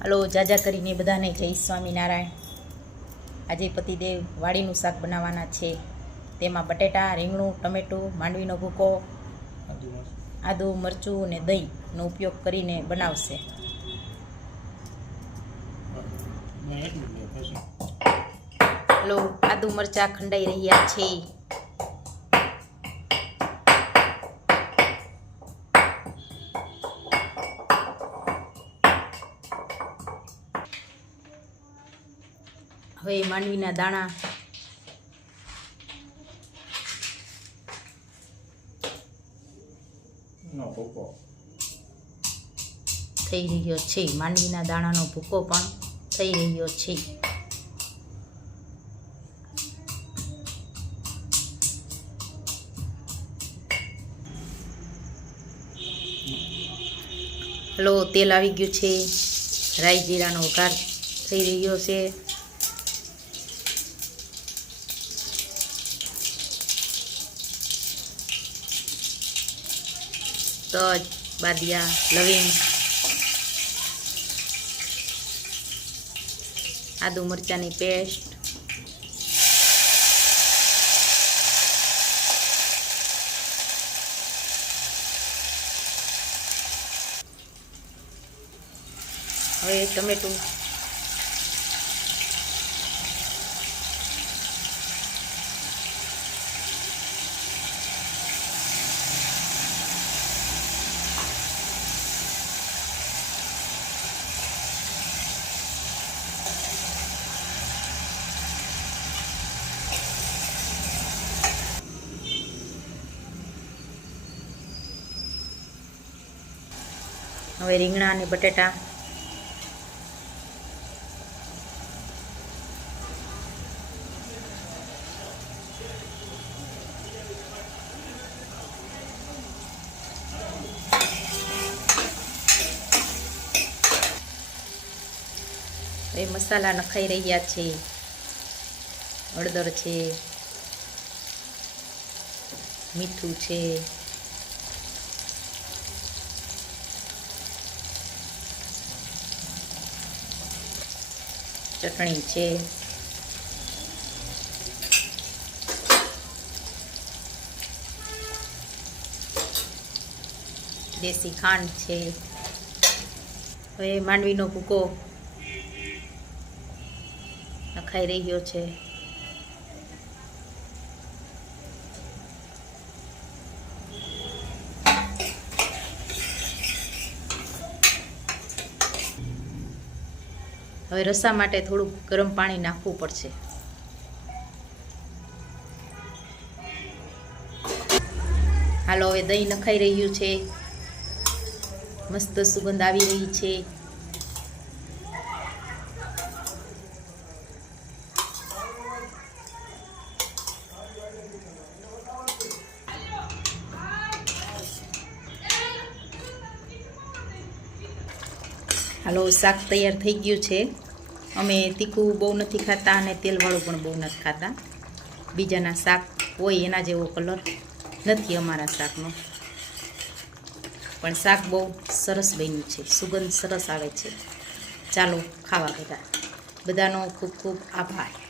Hello, જાજા કરીને બધાને જય સ્વામિનારાયણ। આજે પતિદેવ વાડીનું શાક બનાવવાના છે। તેમાં બટેટા, રીંગણું, ટમેટું, માંડવીનો ભૂકો, આદુ, મરચું અને દહીંનો ઉપયોગ કરીને બનાવશે। હલો, આદુ મરચાં ખંડાઈ રહ્યા છે। હવે માંડવીના દાણા થઈ રહ્યો છે। માંડવીના દાણાનો ભૂકો પણ થઈ રહ્યો છે। હલો, તેલ આવી ગયું છે। રાઈ જીરાનો વઘાર થઈ રહ્યો છે। તજ, બાદિયા, લવિંગ, આદુ મરચાંની પેસ્ટ, હવે ટમેટું, હવે રીંગણા અને બટેટા, એ મસાલા નખાઈ રહ્યા છે। હળદર છે, મીઠું છે, ચટણી છે, દેશી ખાંડ છે। હવે માંડવીનો ભૂકો નખાઈ રહ્યો છે। હવે રસા માટે થોડું ગરમ પાણી નાખવું પડશે। હાલો, હવે દહીં નખાઈ રહ્યું છે। મસ્ત સુગંધ આવી રહી છે। હાલો, શાક તૈયાર થઈ ગયું છે। અમે તીખું બહુ નથી ખાતા અને તેલવાળું પણ બહુ નથી ખાતા। બીજાના શાક હોય એના જેવો કલર નથી અમારા શાકનો, પણ શાક બહુ સરસ બન્યું છે। સુગંધ સરસ આવે છે। ચાલો ખાવા બધાનો ખૂબ ખૂબ આભાર।